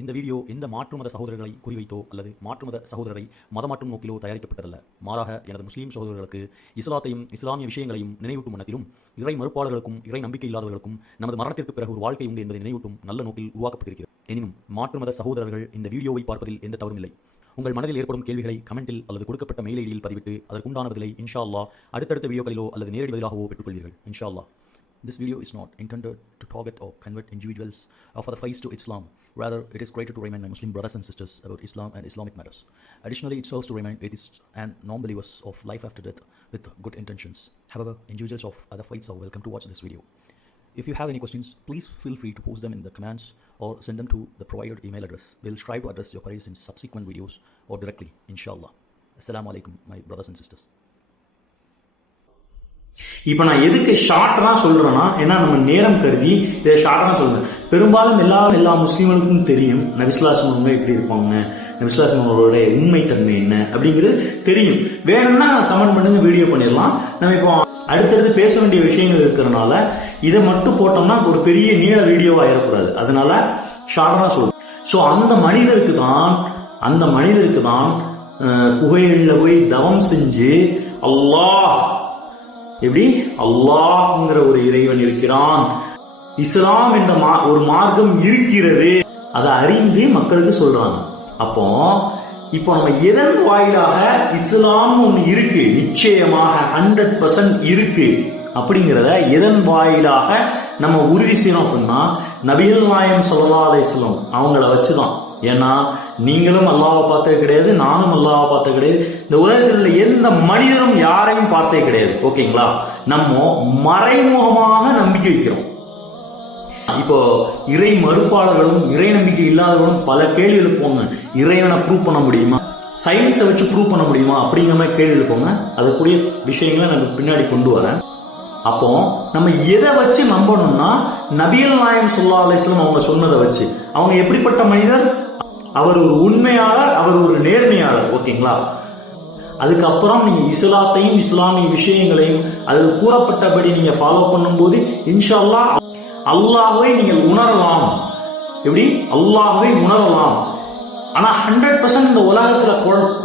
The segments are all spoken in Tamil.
இந்த வீடியோ எந்த மாற்று மத சகோதரர்களை குறிவைத்தோ அல்லது மாற்று மத சகோதரரை மதமாற்றும் நோக்கிலோ தயாரிக்கப்பட்டதல்ல. மாறாக எனது முஸ்லீம் சகோதரர்களுக்கு இஸ்லாத்தையும் இஸ்லாமிய விஷயங்களையும் நினைவூட்டும் மனத்திலும் இறை மறுப்பாளர்களுக்கும் இறை நம்பிக்கை இல்லாதவர்களுக்கும் நமது மரணத்திற்கு பிறகு ஒரு வாழ்க்கை உண்டு என்பதை நினைவூட்டும் நல்ல நோக்கில் உருவாக்கப்பட்டிருக்கிறது. எனினும் மாற்று மத சகோதரர்கள் இந்த வீடியோவை பார்ப்பதில் எந்த தவறும் இல்லை. உங்கள் மனதில் ஏற்படும் கேள்விகளை கமெண்டில் அல்லது கொடுக்கப்பட்ட மெயில் ஐடியில் பதிவிட்டு அதற்குண்டான பதிலை இன்ஷா அல்லாஹ் அடுத்தடுத்த வீடியோக்களிலோ அல்லது நேரடி பதிலாகவோ பெற்றுக்கொள்வீர்கள் இன்ஷா அல்லாஹ். This video is not intended to target or convert individuals for the faith to Islam. Rather, it is created to remind my Muslim brothers and sisters about Islam and Islamic matters. Additionally, it serves to remind atheists and non-believers of life after death with good intentions. However, individuals of other faiths are welcome to watch this video. If you have any questions, please feel free to post them in the comments or send them to the provided email address. We will strive to address your queries in subsequent videos or directly, inshallah. Assalamu alaikum, my brothers and sisters. இப்ப நான் எதுக்கு ஷார்ட்டா சொல்றேன்னா, ஏன்னா நம்ம நேரம் கருதி இதை ஷார்ட்டா சொல்றேன். பெரும்பாலும் எல்லா முஸ்லீம்களுக்கும் தெரியும் நபிஸ்லாசம் எப்படி இருப்பாங்க, நபிஸ்லாசமோட உண்மை தன்மை என்ன அப்படிங்கிறது தெரியும். வேணும்னா கமெண்ட் பண்ணுங்க, வீடியோ பண்ணிடலாம். நம்ம இப்போ அடுத்தடுத்து பேச வேண்டிய விஷயங்கள் இருக்கிறதுனால இதை மட்டும் போட்டோம்னா ஒரு பெரிய நீள வீடியோவா ஆயிடக்கூடாது. அதனால ஷார்ட்டா சொல்றேன். சோ அந்த மனிதருக்கு தான் குகையில போய் தவம் செஞ்சு எப்படி அல்லாஹ்ங்கிற ஒரு இறைவன் இருக்கிறான், இஸ்லாம் என்ற ஒரு மார்க்கம் இருக்கிறது, அதை அறிந்து மக்களுக்கு சொல்றாங்க. இப்போ நம்ம எதன் வாயிலாக இஸ்லாம் ஒண்ணு இருக்கு, நிச்சயமாக 100% இருக்கு அப்படிங்கிறத எதன் வாயிலாக நம்ம உறுதி செய்யணும் அப்படின்னா நபிகள் நாயகம் ஸல்லல்லாஹு அலைஹி வஸல்லம் அவங்கள வச்சுதான். ஏன்னா நீங்களும் அல்லாஹ்வை பார்த்தது கிடையாது, நானும் அல்லாஹ்வை பார்த்தது கிடையாது, இந்த உலகத்தில் உள்ள எந்த மனிதனும் யாரையும் பார்த்தே கிடையாது. ஓகேங்களா? நம்ம மறைமுகமாக நம்பிக்கை வைக்கிறோம். இப்போ இறை மறுப்பாளர்களும் இறை நம்பிக்கை இல்லாதவர்களும் பல கேள்வி எழுப்புவாங்க. இறைவனை ப்ரூவ் பண்ண முடியுமா, சயின்ஸை வச்சு ப்ரூவ் பண்ண முடியுமா அப்படிங்கிற மாதிரி கேள்வி எழுப்புவாங்க. அதுக்குரிய விஷயங்களை நம்ம பின்னாடி கொண்டு வரேன். அப்போ நம்ம எதை வச்சு நம்பணும்னா நபிகள் நாயகம் ஸல்லல்லாஹு அலைஹி வஸல்லம் அவங்க சொன்னதை வச்சு. அவங்க எப்படிப்பட்ட மனிதர்? அவர் ஒரு உண்மையாளர், அவர் ஒரு நேர்மையாளர். ஓகேங்களா? அதுக்கப்புறம் நீங்க இஸ்லாத்தையும் இஸ்லாமிய விஷயங்களையும் அதில் கூறப்பட்டபடி நீங்க ஃபாலோ பண்ணும்போது இன்ஷா அல்லாஹ் அல்லாஹ்வை நீங்கள் உணரலாம். எப்படி அல்லாஹ்வை உணரலாம். ஆனா 100% இந்த உலகத்துல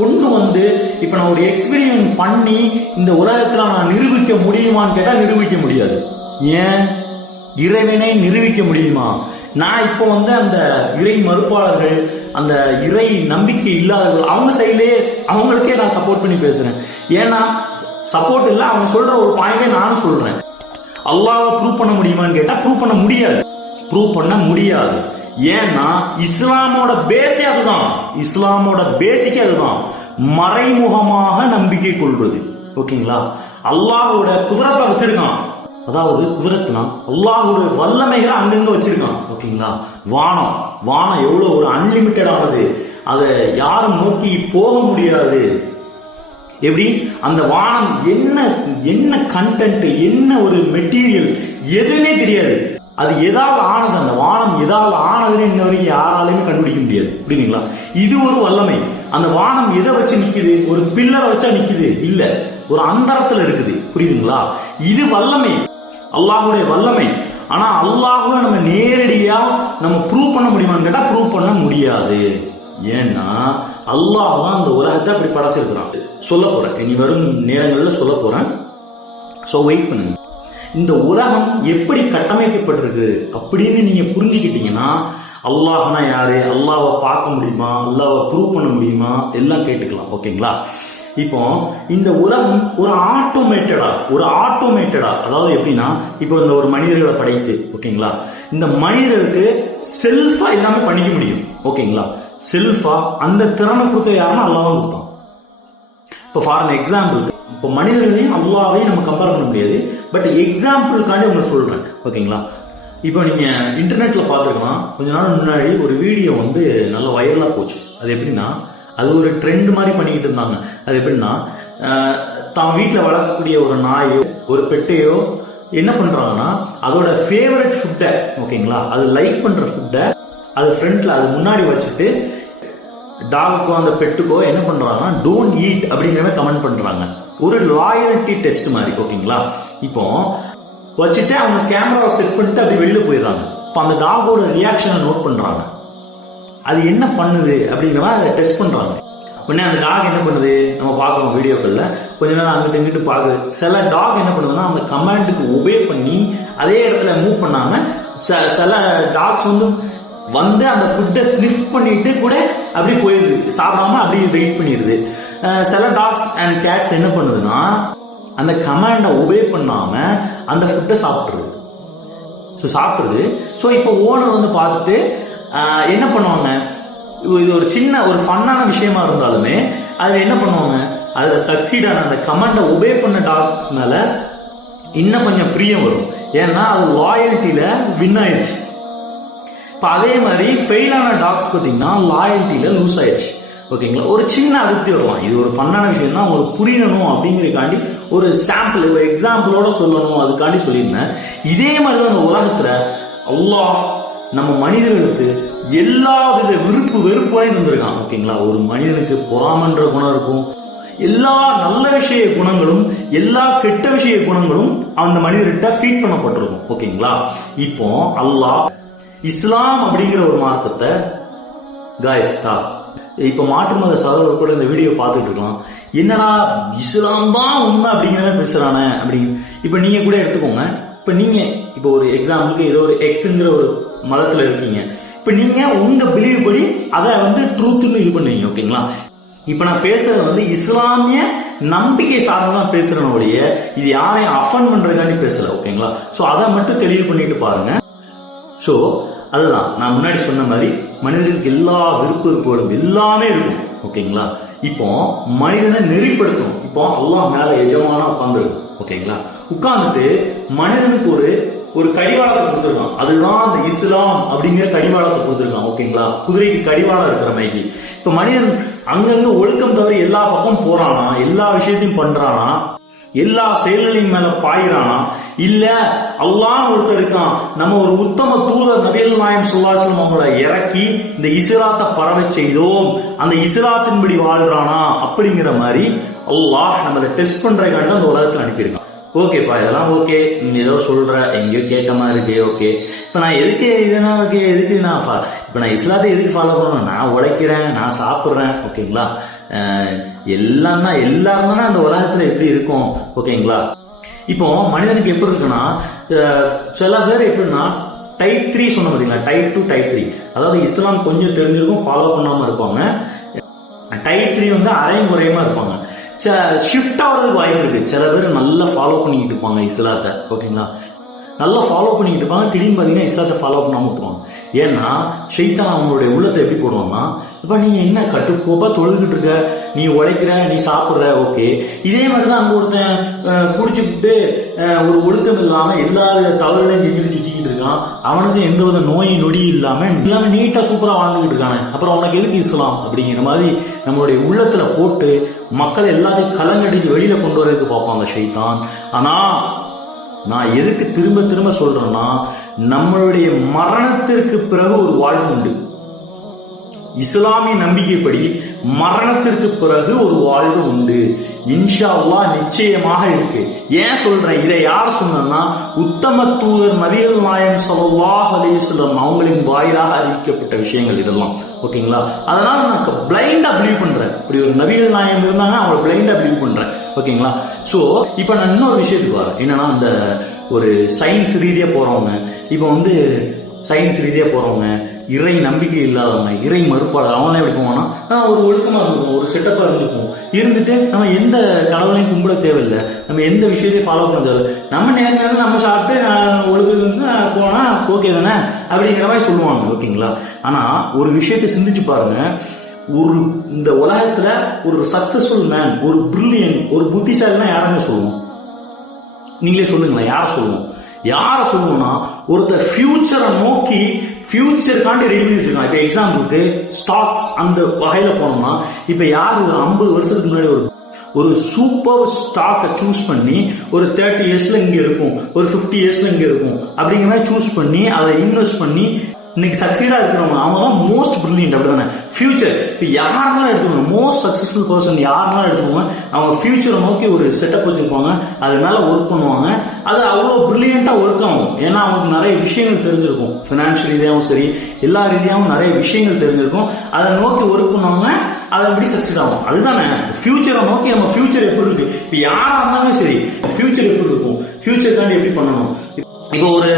கொண்டு வந்து இப்ப நான் ஒரு எக்ஸ்பீரியன்ஸ் பண்ணி இந்த உலகத்துல நான் நிரூபிக்க முடியுமான்னு கேட்டா நிரூபிக்க முடியாது. ஏன்? இறைவனை நிரூபிக்க முடியுமா? நான் இப்போ அந்த இறை மறுப்பாளர்கள், அந்த இறை நம்பிக்கை இல்லாதவர்கள் அவங்க சைட்லயே அவங்களுக்கே நான் சப்போர்ட் பண்ணி பேசுறேன். ஏன்னா சப்போர்ட் இல்ல, அவங்க சொல்ற ஒரு பாயிண்டே நானும் சொல்றேன். அல்லாஹ்வை ப்ரூவ் பண்ண முடியுமான்னு கேட்டா ப்ரூவ் பண்ண முடியாது. ஏன்னா இஸ்லாமோட பேஸே அதுதான், இஸ்லாமோட பேசிக்கே அதுதான், மறைமுகமாக நம்பிக்கை கொள்வது. ஓகேங்களா? அல்லாஹோட குதிரத்தை வச்சிருக்கான், அதாவது குதிரத்துனா அல்லாஹோட வல்லமைகளை அங்கங்க வச்சிருக்கான். ஓகேங்களா? வானம் எவ்வளவு ஒரு அன்லிமிட்டட் ஆனது, அதை யாரும் நோக்கி போக முடியாது. எப்படி அந்த வானம் என்ன கண்டென்ட், என்ன ஒரு மெட்டீரியல் எதுன்னே தெரியாது. அது எதாவது ஆனது, அந்த வானம் எதாவது ஆனதுன்னு இன்ன வரைக்கும் யாராலையுமே கண்டுபிடிக்க முடியாது. புரியுதுங்களா? இது ஒரு வல்லமை. அந்த வானம் எதை வச்சு நிக்குது? ஒரு பில்லரை வச்சா நிக்குது இல்ல, ஒரு அந்தரத்துல இருக்குது. புரியுதுங்களா? இது வல்லமை, அல்லாஹ்வுடைய வல்லமை. ஆனா அல்லாஹ்வை நம்ம நேரடியா நம்ம ப்ரூவ் பண்ண முடியுமான்னு கேட்டா ப்ரூவ் பண்ண முடியாது. ஏன்னா அல்லாஹ் தான் அந்த உலகத்தை அப்படி படைச்சிருக்கிறான். சொல்ல போறேன், இனி வரும் நேரங்கள்ல சொல்ல போறேன். சோ வெயிட் பண்ணுங்க. இந்த உலகம் எப்படி கட்டமைக்கப்பட்டிருக்கு அப்படின்னு நீங்க புரிஞ்சுக்கிட்டீங்கன்னா அல்லாஹ்னா யாரு, அல்லாஹ்வை பார்க்க முடியுமா, அல்லாஹ்வை ப்ரூவ் பண்ண முடியுமா எல்லாம் கேட்டுக்கலாம். ஓகேங்களா? இப்போ இந்த உலகம் ஒரு ஆட்டோமேட்டடா, அதாவது எப்படின்னா இப்போ இந்த ஒரு மனிதர்களை படைத்து, ஓகேங்களா, இந்த மனிதர்களுக்கு செல்ஃபா எல்லாமே பண்ணிக்க முடியும். ஓகேங்களா? செல்ஃபா அந்த திறமை கொடுத்த யாருன்னா அல்லாஹ் கொடுத்தான். இப்போ ஃபார் எக்ஸாம்பிள், இப்போ மனிதர்களையும் அல்லாஹ்வையும் நம்ம கம்பேர் பண்ண முடியாது, பட் எக்ஸாம்பிளுக்காண்டி உங்களுக்கு சொல்றேன். ஓகேங்களா? இப்போ நீங்க இன்டர்நெட்ல பாத்துக்கலாம், கொஞ்ச நாள் முன்னாடி ஒரு வீடியோ நல்ல வைரலா போச்சு. அது எப்படின்னா, அது ஒரு ட்ரெண்ட் மாதிரி பண்ணிக்கிட்டு இருந்தாங்க. அது எப்படின்னா, தான் வீட்டுல வளர்க்கக்கூடிய ஒரு நாயோ ஒரு பெட்டையோ என்ன பண்றாங்கன்னா அதோட ஃபேவரட் ஃபுட்டை, ஓகேங்களா, அது லைக் பண்ற ஃபுட்டை அது ஃப்ரண்ட்ல அது முன்னாடி வச்சுட்டு டாகுக்கோ அந்த பெட்டுக்கோ என்ன பண்றாங்கன்னா டோன்ட் ஈட் அப்படிங்கிற கமெண்ட் பண்றாங்க. ஒரு லாயல்டி டெஸ்ட் மாதிரி. ஓகேங்களா? இப்போ வச்சுட்டு அவங்க கேமராவை செட் பண்ணிட்டு அப்படி வெளியில போயிடுறாங்க. இப்போ அந்த டாகோட ரியாக்ஷனை நோட் பண்றாங்க. அது என்ன பண்ணுது அப்படிங்கிற மாதிரி அதை டெஸ்ட் பண்றாங்க. உடனே அந்த டாக் என்ன பண்ணுது, நம்ம பார்க்கறோம் வீடியோக்கள்ல, கொஞ்ச நேரம் அங்கிட்டு இங்கிட்டு பாக்குது. சில டாக் என்ன பண்ணுதுன்னா அந்த கமாண்டுக்கு ஒபே பண்ணி அதே இடத்துல மூவ் பண்ணாம சில டாக்ஸ் வந்து அந்த ஃபுட்டை ஸ்னிஃப் பண்ணிட்டு கூட அப்படியே போயிருது, சாப்பிடாம அப்படியே வெயிட் பண்ணிடுது. சில டாக்ஸ் அண்ட் கேட்ஸ் என்ன பண்ணுதுன்னா அந்த கமாண்டை ஒபே பண்ணாம அந்த ஃபுட்டை சாப்பிட்டுருது. ஸோ இப்போ ஓனர் வந்து பார்த்துட்டு என்ன பண்ணுவாங்க, இது ஒரு சின்ன ஒரு ஃபன்னான விஷயமா இருந்தாலுமே அதுல என்ன பண்ணுவாங்க, அதுல சக்சீட் ஆன அந்த கமாண்டை ஒபே பண்ண டாக்ஸ் மேல இன்னும் கொஞ்சம் பிரியம் வரும். ஏன்னா அது லாயல்ட்டியில வின் ஆயிடுச்சு. இப்ப அதே மாதிரி ஃபெயிலான டாக்ஸ் பார்த்தீங்கன்னா லாயல்ட்டியில லூஸ் ஆயிடுச்சு. ஓகேங்களா, ஒரு சின்ன அதிருப்தி வருவான். இது ஒரு ஃபன்னான விஷயம் தான், உங்களுக்கு புரியணும் அப்படிங்கிறதுக்காண்டி ஒரு சாம்பிள், ஒரு எக்ஸாம்பிளோட சொல்லணும், அதுக்காண்டி சொல்லியிருந்தேன். இதே மாதிரி தான் இந்த உலகத்துல அல்லாஹ் நம்ம மனிதர்களுக்கு எல்லா வித விருப்பு வெறுப்புகளையும் தந்திருக்கான். ஓகேங்களா, ஒரு மனிதனுக்கு பொறாமன்ற குணம் இருக்கும், எல்லா நல்ல விஷய குணங்களும் எல்லா கெட்ட விஷய குணங்களும் அந்த மனிதர்கிட்ட ஃபீட் பண்ணப்பட்டிருக்கும். ஓகேங்களா, இப்போ அல்லாஹ் இஸ்லாம் அப்படிங்கிற ஒரு மார்க்கத்தை இப்ப மாற்று மத சகோதரர் கூட இந்த வீடியோ பார்த்துட்டு இருக்கலாம், என்னடா இஸ்லாம் தான் உண்மை அப்படிங்கிற பேசுறானே அப்படின்னு. இப்ப நீங்க கூட எடுத்துக்கோங்க, இப்ப நீங்க இப்ப ஒரு எக்ஸாம்பிளுக்கு ஏதோ ஒரு எக்ஸ்ங்கிற ஒரு மதத்துல இருக்கீங்க. இப்ப நீங்க உங்க பிலீவ் படி அதை வந்து ட்ரூத்னு இது பண்ணுவீங்க. ஓகேங்களா, இப்ப நான் பேசுறது இஸ்லாமிய நம்பிக்கை சார்ந்ததான் பேசுறனுடைய, இது யாரையும் அஃபன் பண்றதுக்காண்டி பேசல. ஓகேங்களா, சோ அதை மட்டும் தெளிவு பண்ணிட்டு பாருங்க. சோ அதுதான் நான் முன்னாடி சொன்ன மாதிரி மனிதர்களுக்கு எல்லா விருப்பங்களும் எல்லாமே இருக்கும். ஓகேங்களா, இப்போ மனிதனை நெறிப்படுத்தணும். இப்போ அல்லாஹ் மேல எஜமானா உட்கார்ந்துருக்கும். ஓகேங்களா, உட்கார்ந்துட்டு மனிதனுக்கு ஒரு கடிவாளத்தை கொடுத்துருக்கான். அதுதான் அந்த இஸ்லாம் அப்படிங்கிற கடிவாளத்தை கொடுத்துருக்கான். ஓகேங்களா, குதிரைக்கு கடிவாளம் இருக்கிற மாதிரி இப்ப மனிதன் அங்கங்க ஒழுக்கம் தவிர எல்லா பக்கம் போறானா, எல்லா விஷயத்தையும் பண்றானா, எல்லா செயல்களையும் மேல பாயிறானா, இல்ல அல்லாஹ் ஒருத்தர் இருக்கான், நம்ம ஒரு உத்தம தூதர் நபிகள் நாயகம் ஸல்லல்லாஹு அலைஹி வஸல்லம் அவங்களை இறக்கி இந்த இஸ்லாத்தை பரவ செய்தோம், அந்த இஸ்லாத்தின்படி வாழ்றானா அப்படிங்கிற மாதிரி அல்லாஹ் நம்மளை டெஸ்ட் பண்றதுக்காண்டி தான் அந்த உலகத்துல அனுப்பியிருக்கான். ஓகேப்பா, இதெல்லாம் ஓகே, ஏதோ சொல்ற எங்கேயோ கேட்ட மாதிரி இருக்கு. ஓகே, இப்ப நான் எதுக்கு இதுனா ஓகே, எதுக்கு நான் இஸ்லாத்தை எதுக்கு ஃபாலோ பண்ணணும், நான் உழைக்கிறேன், நான் சாப்பிட்றேன். ஓகேங்களா, எல்லாரும் தானே அந்த உலகத்துல எப்படி இருக்கும். ஓகேங்களா, இப்போ மனிதனுக்கு எப்படி இருக்குன்னா, சில பேர் எப்படின்னா டைப் 3 சொன்ன பார்த்தீங்களா, டைப் 2 டைப் 3, அதாவது இஸ்லாம் கொஞ்சம் தெரிஞ்சிருக்கும், ஃபாலோ பண்ணாம இருப்பாங்க. டைப் 3 அரையும் குறையுமா இருப்பாங்க. ஷிஃப்ட் ஆகிறதுக்கு வாய்ப்பு இருக்கு. சில பேர் நல்லா ஃபாலோ பண்ணிக்கிட்டு இருப்பாங்க இஸ்லாத்தை. ஓகேங்களா, நல்லா ஃபாலோ பண்ணிக்கிட்டு இருப்பாங்க, திடீர்னு பார்த்தீங்கன்னா இஸ்லாத்தை ஃபாலோ பண்ணாம விட்டுருவாங்க. ஏன்னா ஷைத்தான் அவங்களுடைய உள்ளத்தை எப்படி போடுவாங்கன்னா, இப்ப நீங்க என்ன கட்டுக்கோப்பா தொழுதுகிட்டு இருக்க, நீ உழைக்கிற, நீ சாப்பிடுற, ஓகே, இதே மாதிரிதான் அங்க ஒருத்தன் குடிச்சுக்கிட்டு ஒரு ஒழுக்கம் இல்லாம எல்லா தவறுகளையும் செஞ்சுட்டு சுத்திக்கிட்டு இருக்கான், அவனுக்கு எந்த வித நோய் நொடி இல்லாம நீட்டா சூப்பரா வாழ்ந்துகிட்டு இருக்கானே, அப்புறம் உனக்கு எதுக்கு இஸ்லாம் அப்படிங்கிற மாதிரி நம்மளுடைய உள்ளத்துல போட்டு மக்களை எல்லாத்தையும் கலங்கடிச்சு வெளியில கொண்டு வரதுக்கு பார்ப்பாங்க ஷைத்தான். ஆனா நான் எதுக்கு திரும்ப திரும்ப சொல்றேன்னா, நம்மளுடைய மரணத்திற்கு பிறகு ஒரு வாழ்வு உண்டு. இஸ்லாமிய நம்பிக்கைப்படி மரணத்திற்கு பிறகு ஒரு வாழ்வு உண்டு, இன்ஷா அல்லாஹ் நிச்சயமாக இருக்கு. ஏன் சொல்றேன், இதை யார் சொன்னா, உத்தம தூதர் நபிகள் நாயகம் ஸல்லல்லாஹு அலைஹி வஸல்லம் அவங்களின் வாயிலாக அறிவிக்கப்பட்ட விஷயங்கள் இதெல்லாம். ஓகேங்களா, அதனால நான் பிளைண்டா பிலீவ் பண்றேன். இப்படி ஒரு நபிகள் நாயகம் இருந்தாங்க, அவங்களை பிளைண்டா பிலீவ் பண்றேன். ஓகேங்களா, சோ இப்ப நான் இன்னொரு விஷயத்துக்கு வரேன். என்னன்னா, அந்த ஒரு சயின்ஸ் ரீதியா போறவங்க, இப்ப சயின்ஸ் ரீதியா போறவங்க, இறை நம்பிக்கை இல்லாதவங்க, இறை மறுப்பாளர், அவங்களாம் எப்படி போவாங்கன்னா, ஒரு ஒழுக்கமா இருந்துக்கும், ஒரு செட்டப்பா இருந்துட்டு நம்ம எந்த கடவுளையும் கும்பிட தேவையில்லை, நம்ம எந்த விஷயத்தையும் ஃபாலோ பண்ண தேவையில்லை, நம்ம நேரம் நம்ம சாப்பிட்டு ஒழுங்கு போனா ஓகே தானே அப்படிங்கிற மாதிரி சொல்லுவாங்க. ஓகேங்களா, ஆனா ஒரு விஷயத்தை சிந்திச்சு பாருங்க, இந்த உலகத்துல ஒரு சக்சஸ்ஃபுல் மேன், ஒரு பிரில்லியன், ஒரு புத்திசாலினா யாருமே சொல்லுவோம், நீங்களே சொல்லுங்களேன், யார சொல்லுவோம்னா, ஒருத்தர் ஃபியூச்சரை நோக்கி ஃபியூச்சருக்காண்டி ரெடி பண்ணி வச்சிருக்காங்க. இப்ப எக்ஸாம்பிளுக்கு ஸ்டாக்ஸ் அந்த வகையில போனோம்னா, இப்ப யாரு ஒரு 50 வருஷத்துக்கு முன்னாடி ஒரு சூப்பர் ஸ்டாக்கை சூஸ் பண்ணி ஒரு 30 இயர்ஸ்ல இங்க இருக்கும், ஒரு 50 இயர்ஸ்ல இங்க இருக்கும் அப்படிங்கிற மாதிரி சூஸ் பண்ணி அதை இன்வெஸ்ட் பண்ணி இன்னைக்கு சக்சீடா இருக்கிறவங்க அவங்க தான் மோஸ்ட் பிரில்லியன்ட், அப்படிதானே? ஃபியூச்சர் இப்போ யாரெல்லாம் எடுத்துக்கோங்க, மோஸ்ட் சக்சஸ்ஃபுல் பர்சன் யாரெல்லாம் எடுத்துக்கோங்க, அவங்க ஃபியூச்சரை நோக்கி ஒரு செட்டப் வச்சிருப்பாங்க, அது மேல ஒர்க் பண்ணுவாங்க. அது அவ்வளோ பிரில்லியண்டா ஒர்க் ஆகும். ஏன்னா அவங்களுக்கு நிறைய விஷயங்கள் தெரிஞ்சிருக்கும், பினான்சியல் ரீதியாகவும் சரி எல்லா ரீதியாகவும் நிறைய விஷயங்கள் தெரிஞ்சிருக்கும். அதை நோக்கி ஒர்க் பண்ணுவாங்க, அதை எப்படி சக்சீட் ஆகும். அதுதானே ஃபியூச்சரை நோக்கி நம்ம ஃபியூச்சர் எப்படி இருக்கு, இப்போ யாரா இருந்தாலும் சரி ஃபியூச்சர் எப்படி இருக்கும், ஃபியூச்சருக்காண்டி எப்படி பண்ணணும். இப்போ ஒரு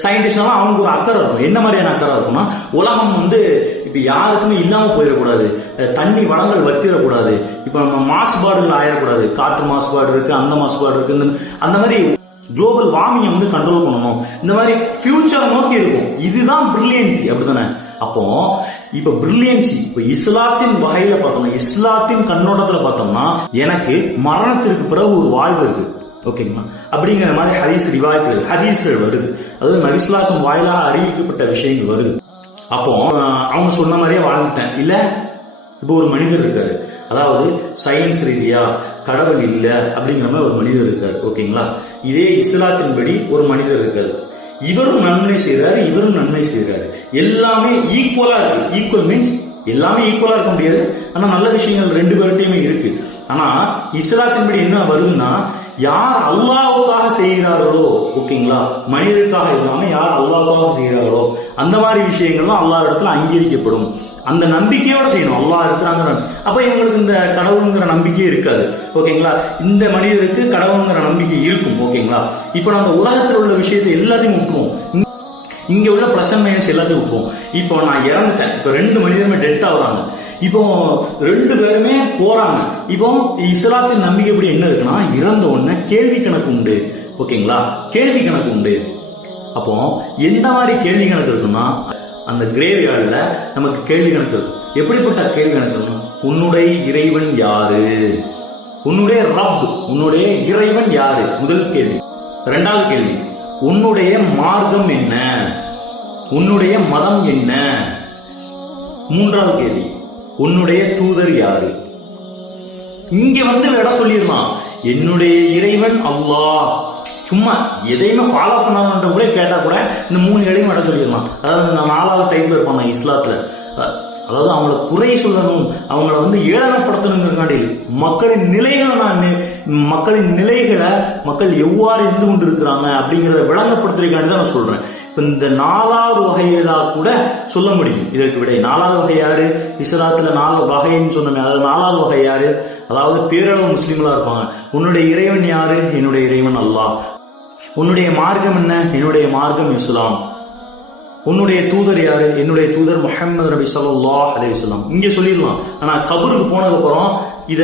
சயின்டிஸ்ட்னாலும் அவனுக்கு ஒரு அக்கறை இருக்கும். என்ன மாதிரியான அக்கறை இருக்கும்னா, உலகம் இப்ப யாருக்குமே இல்லாம போயிடக்கூடாது, தண்ணி வளங்கள் வத்திடக்கூடாது, இப்ப நம்ம மாசுபாடுகள் ஆயிடக்கூடாது, காற்று மாசுபாடு இருக்கு, அந்த மாசுபாடு இருக்கு, அந்த மாதிரி குளோபல் வார்மிங்கை கண்ட்ரோல் பண்ணணும். இந்த மாதிரி ஃபியூச்சர் நோக்கி இருக்கும். இதுதான் பிரில்லியன்சி, அப்படித்தானே? அப்போ இப்ப பிரில்லியன்சி இப்ப இஸ்லாத்தின் வகையில பார்த்தோம்னா, இஸ்லாத்தின் கண்ணோட்டத்துல பார்த்தோம்னா, எனக்கு மரணத்திற்கு பிறகு ஒரு வாழ்வு இருக்கு, ஓகேங்களா? அப்படிங்கிற மாதிரி ஹதீஸ்கள் வருது. அதாவது நபிஸ்லாசம் வாயிலாக அறிவிக்கப்பட்ட விஷயங்கள் வருது. அப்போ அவங்க சொன்ன மாதிரியே வாழ்ந்துட்டேன் இல்ல. இப்போ ஒரு மனிதர் இருக்காரு, அதாவது சயின்ஸ் ரீதியா கடவுள் இல்ல அப்படிங்கிற மாதிரி ஒரு மனிதர் இருக்காரு, ஓகேங்களா? இதே இஸ்லாத்தின்படி ஒரு மனிதர் இருக்காரு, இவரும் நன்மை செய்யறாரு, இவரும் நன்மை செய்யறாரு, எல்லாமே ஈக்குவலா இருக்கு. ஈக்குவல் மீன்ஸ் எல்லாமே ஈக்குவலா இருக்க முடியாது, ஆனா நல்ல விஷயங்கள் ரெண்டு பேர்ட்டையுமே இருக்கு. ஆனா இஸ்லாத்தின்படி என்ன வருதுன்னா, யார் அல்லாஹ்வுக்காக செய்கிறார்களோ, ஓகேங்களா, மனிதருக்காக இல்லாம யார் அல்லாஹ்வுக்காக செய்கிறார்களோ அந்த மாதிரி விஷயங்கள்லாம் அல்லாஹ் இடத்துல அங்கீகரிக்கப்படும். அந்த நம்பிக்கையோட செய்யணும், அல்லாஹ் இருக்கிறாங்க. அப்ப இவங்களுக்கு இந்த கடவுளுங்கிற நம்பிக்கையே இருக்காது, ஓகேங்களா? இந்த மனிதருக்கு கடவுளுங்கிற நம்பிக்கை இருக்கும், ஓகேங்களா? இப்ப நம்ம உலகத்தில் உள்ள விஷயத்தை எல்லாத்தையும் விட்டுருவோம், இங்க உள்ள பிளஸ் மைனஸ் எல்லாத்தையும் விட்டுருவோம். இப்போ நான் இறந்துட்டேன், இப்போ ரெண்டு மனிதருமே டெத் ஆகுறாங்க, இப்போ ரெண்டு பேருமே போறாங்க. இப்போ இஸ்லாத்தின் நம்பிக்கை எப்படி என்ன இருக்குன்னா, இறந்த உடனே கேள்வி கணக்கு உண்டு, ஓகேங்களா? கேள்வி கணக்கு உண்டு. அப்போ எந்த மாதிரி கேள்வி கணக்கு இருக்குன்னா, அந்த கிரேவ் யார்ட்ல நமக்கு கேள்வி கணக்கு இருக்கும். எப்படிப்பட்ட கேள்வி கணக்கு இருக்கும்? உன்னுடைய இறைவன் யாரு, உன்னுடைய ரப், உன்னுடைய இறைவன் யாரு, முதல் கேள்வி. இரண்டாவது கேள்வி, உன்னுடைய மார்க்கம் என்ன, உன்னுடைய மதம் என்ன. மூன்றாவது கேள்வி, உன்னுடைய தூதர் யாரு. இங்க இடம் சொல்லிருந்தான், என்னுடைய இறைவன் அல்லாஹ். சும்மா எதையுமே ஃபாலோ பண்ணாமன்ற கூட கேட்டா கூட இந்த மூணு இடையும் இடம் சொல்லிடலாம். அதாவது நான் 4வது டைப்ல இருப்பான் இஸ்லாத்துல. அதாவது அவங்கள குறை சொல்லணும், அவங்கள ஏளனப்படுத்தணுங்கிறக்காண்டி மக்களின் நிலைகளை மக்கள் எவ்வாறு இருந்து கொண்டு இருக்கிறாங்க அப்படிங்கறத விளங்கப்படுத்துறதுக்காண்டி தான் நான் சொல்றேன். இப்ப இந்த 4வது வகையா கூட சொல்ல முடியும் இதற்கு விட. 4வது வகை யாரு? இஸ்லாத்துல 4 வகைன்னு சொன்னோமே, அதாவது 4வது வகை யாரு? அதாவது பேரளவு முஸ்லீம்களா இருப்பாங்க. உன்னுடைய இறைவன் யாரு? என்னுடைய இறைவன் அல்லாஹ். உன்னுடைய மார்க்கம் என்ன? என்னுடைய மார்க்கம் இஸ்லாம். உன்னுடைய தூதர் யாரு? என்னுடைய தூதர் முஹம்மது நபி ஸல்லல்லாஹு அலைஹி வஸல்லம். இங்க சொல்லிடலாம். ஆனா கபருக்கு போனதுக்கு அப்புறம் இத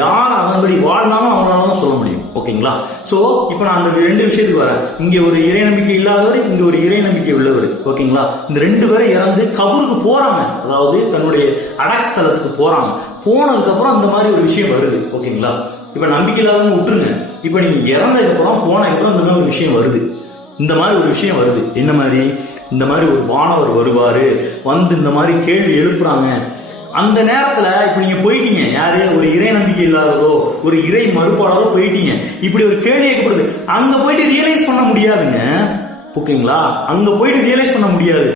யார் அதன்படி வாழ்ந்தாலும் அவங்களால தான் சொல்ல முடியும், ஓகேங்களா? சோ இப்ப நான் அந்த ரெண்டு விஷயத்துக்கு வரேன். இங்க ஒரு இறை நம்பிக்கை இல்லாதவர், இங்க ஒரு இறை நம்பிக்கை உள்ளவர், ஓகேங்களா? இந்த ரெண்டு பேரும் இறந்து கபருக்கு போறாங்க, அதாவது தன்னுடைய அடக்கஸ்தலத்துக்கு போறாங்க. போனதுக்கு அப்புறம் அந்த மாதிரி ஒரு விஷயம் வருது, ஓகேங்களா? இப்ப நம்பிக்கை இல்லாதவங்க விட்டுருங்க. இப்ப நீங்க இறந்ததுக்கு அப்புறம் போனதுக்கு அப்புறம் இந்த மாதிரி ஒரு விஷயம் வருது. இந்த மாதிரி ஒரு விஷயம் வருது. என்ன மாதிரி? இந்த மாதிரி ஒரு வானவர் வருவாரு, இந்த மாதிரி கேள்வி எழுப்புறாங்க. அந்த நேரத்துல இப்ப நீங்க போயிட்டீங்க, யாரு? ஒரு இறை நம்பிக்கை இல்லாததோ ஒரு இறை மறுப்பாளரோ போயிட்டீங்க. இப்படி ஒரு கேள்வி ஏற்படுது, அங்க போயிட்டு ரியலைஸ் பண்ண முடியாதுங்க, ஓகேங்களா? அங்க போயிட்டு ரியலைஸ் பண்ண முடியாது.